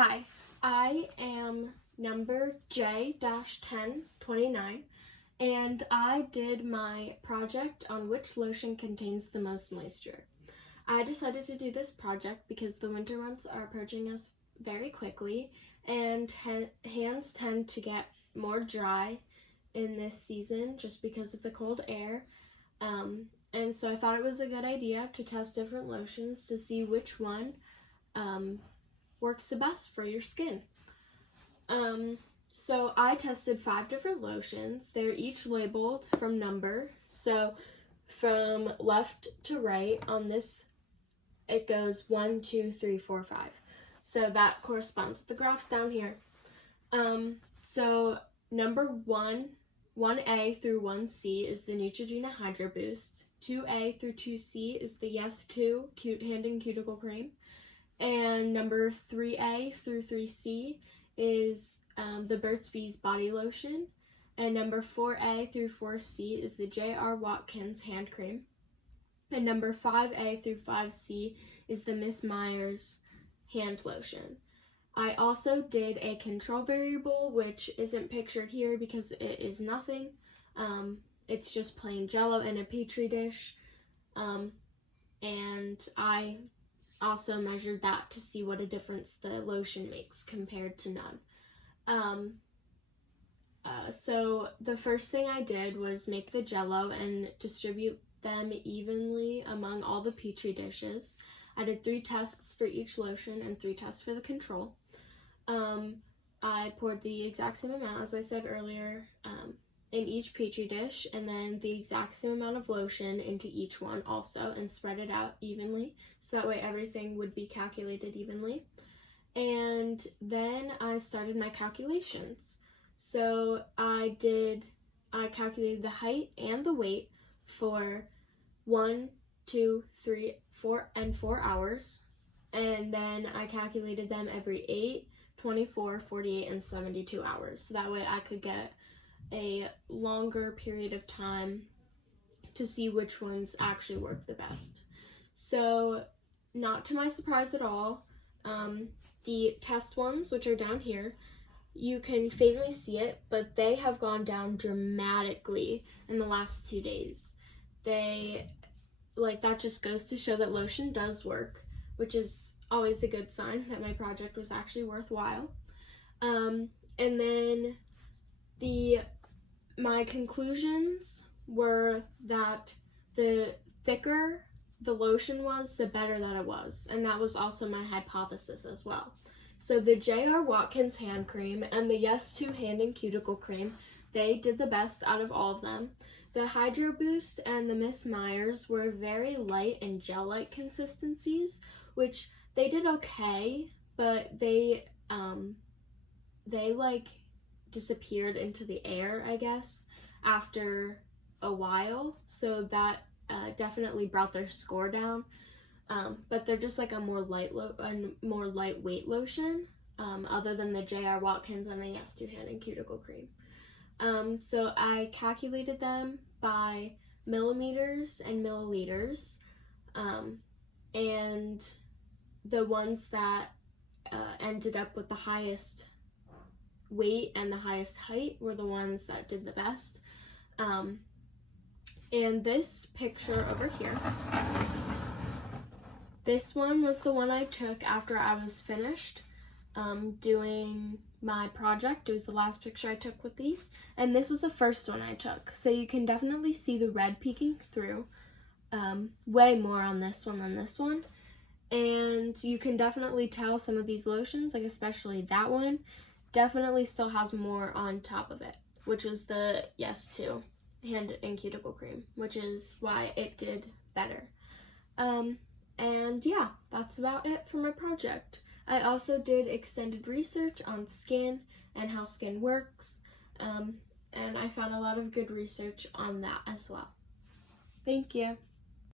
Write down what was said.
Hi, I am number J-1029, and I did my project on which lotion contains the most moisture. I decided to do this project because the winter months are approaching us very quickly, and hands tend to get more dry in this season just because of the cold air. And so I thought it was a good idea to test different lotions to see which one works the best for your skin. So I tested 5 different lotions. They're each labeled from number. So from left to right on this, it goes 1, 2, 3, 4, 5. So that corresponds with the graphs down here. So number 1A through 1C is the Neutrogena Hydro Boost. 2A through 2C is the Yes 2 Hand and Cuticle Cream. And number 3A through 3C is the Burt's Bees Body Lotion. And number 4A through 4C is the J.R. Watkins Hand Cream. And number 5A through 5C is the Miss Myers Hand Lotion. I also did a control variable, which isn't pictured here because it is nothing. It's just plain Jell-O in a Petri dish. And I also measured that to see what a difference the lotion makes compared to none. So the first thing I did was make the Jell-O and distribute them evenly among all the Petri dishes. I did 3 tests for each lotion and 3 tests for the control. I poured the exact same amount, as I said earlier, in each Petri dish, and then the exact same amount of lotion into each one also, and spread it out evenly, so that way everything would be calculated evenly. And then I started my calculations. So I calculated the height and the weight for 1, 2, 3, 4, and 4 hours, and then I calculated them every 8, 24, 48, and 72 hours, so that way I could get a longer period of time to see which ones actually work the best. So, not to my surprise at all, the test ones, which are down here, you can faintly see it, but they have gone down dramatically in the last 2 days. That just goes to show that lotion does work, which is always a good sign that my project was actually worthwhile. And then my conclusions were that the thicker the lotion was, the better that it was, and that was also my hypothesis as well. So the J.R. Watkins hand cream and the Yes 2 Hand and Cuticle Cream, they did the best out of all of them. The Hydro Boost and the Miss Myers were very light and gel-like consistencies, which they did okay, but they disappeared into the air, I guess, after a while, so that definitely brought their score down. But they're just like a more lightweight lotion, other than the J.R. Watkins and the Yes 2 Hand and Cuticle Cream. So I calculated them by millimeters and milliliters, and the ones that ended up with the highest weight and the highest height were the ones that did the best. And this picture over here, this one was the one I took after I was finished doing my project. It was the last picture I took with these, and this was the first one I took. So you can definitely see the red peeking through way more on this one than this one. And you can definitely tell some of these lotions, like especially that one, definitely still has more on top of it, which was the Yes 2 Hand and Cuticle Cream, which is why it did better. And yeah, that's about it for my project. I also did extended research on skin and how skin works, and I found a lot of good research on that as well. Thank you.